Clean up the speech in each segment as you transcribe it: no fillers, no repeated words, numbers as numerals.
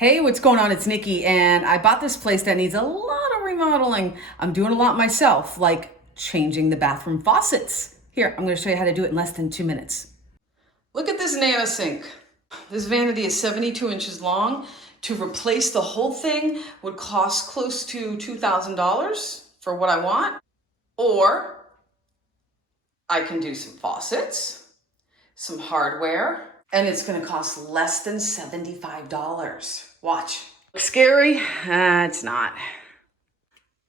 Hey, what's going on? It's Nikki, and I bought this place that needs a lot of remodeling. I'm doing a lot myself, like changing the bathroom faucets. Here, I'm going to show you how to do it in less than 2 minutes. Look at this Nano sink. This vanity is 72 inches long. To replace the whole thing would cost close to $2,000 for what I want. Or I can do some faucets, some hardware, and it's going to cost less than $75. Watch. Scary? It's not.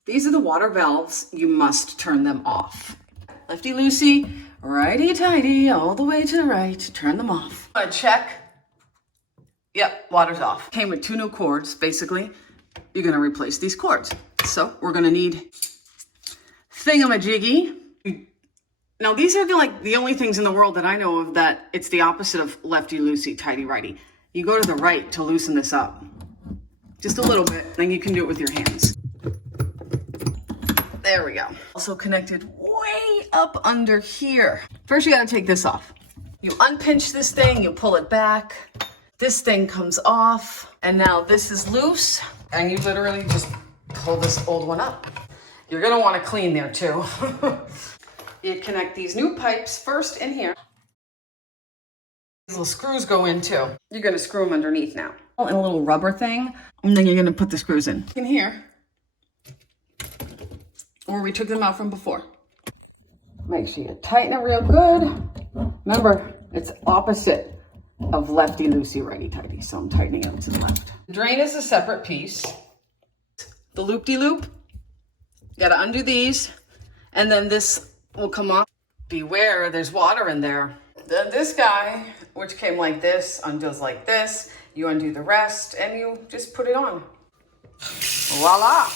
These are the water valves. You must turn them off. Lefty-loosey, righty-tighty, all the way to the right. Turn them off. Check. Yep, water's off. Came with 2 new cords, basically. You're going to replace these cords. So we're going to need thingamajiggy. Now, these are the only things in the world that I know of that it's the opposite of lefty-loosey, tighty-righty. You go to the right to loosen this up. Just a little bit, then you can do it with your hands. There we go. Also connected way up under here. First, you gotta take this off. You unpinch this thing, you pull it back. This thing comes off, and now this is loose, and you literally just pull this old one up. You're gonna wanna clean there too. You connect these new pipes first in here. These little screws go in too. You're gonna screw them underneath now. And a little rubber thing, and then you're gonna put the screws in here, where we took them out from before. Make sure you tighten it real good. Remember, it's opposite of lefty-loosey, righty-tighty, so I'm tightening it to the left. The drain is a separate piece. The loop-de-loop, you gotta undo these, and then this will come off. Beware, there's water in there. Then this guy, which came like this, undoes like this. You undo the rest, and you just put it on. Voila!